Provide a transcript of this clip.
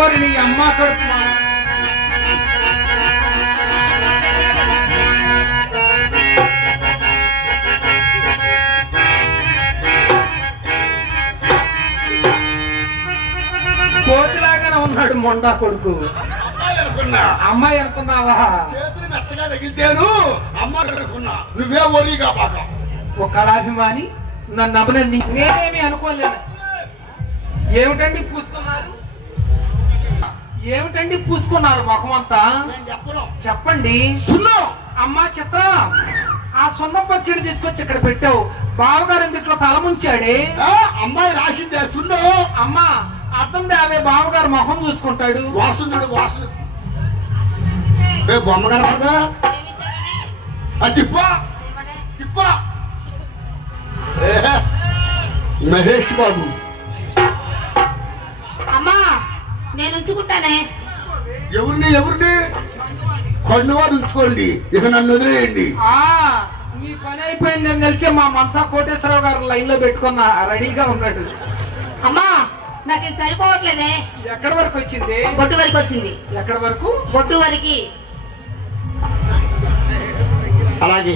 ఓరి నీ అమ్మ కడుపు కోతిలాగానే ఉన్నాడు మొండా కొడుకు. అమ్మాయి అనుకున్నావా? చేతులు మెత్తగా తగిలితేను అమ్మాయి అనుకున్నా. నువ్వే ఓరిగా పాక ఒక కళాభిమాని నన్ను అభినంది. నేనేమి అనుకోలేదు. ఏమిటండి పూసుకున్నారు? ఏమిటండి పూసుకున్నారు ముఖం అంతా? చెప్పండి. అమ్మా చిత్ర, ఆ సున్న పచ్చడి తీసుకొచ్చి ఇక్కడ పెట్టావు. బావగారు ఎందుట్లో తల ముంచాడే? అమ్మాయి రాసిందే సున్న. అమ్మా అర్థం అవే బావగారు మొహం చూసుకుంటాడు. వాసుడు వాసుడు బొమ్మ కనపడదా? తిప్ప తిప్ప మహేష్ బాబు. అమ్మా నేను ఉంచుకుంటానే. ఎవరిని ఎవరిని కొన్నవారు ఉంచుకోండి, ఇక నన్ను వదిలేయండి. మీ పని అయిపోయిందని తెలిసి మా మనసా కోటేశ్వరరావు గారు లైన్ లో పెట్టుకున్న రెడీగా ఉన్నాడు. అమ్మా నాకు ఇది సరిపోవట్లేదే. ఎక్కడి వరకు వచ్చింది? బొట్టు వరకు వచ్చింది. ఎక్కడి వరకు? బొట్టు వరకు. అలాగే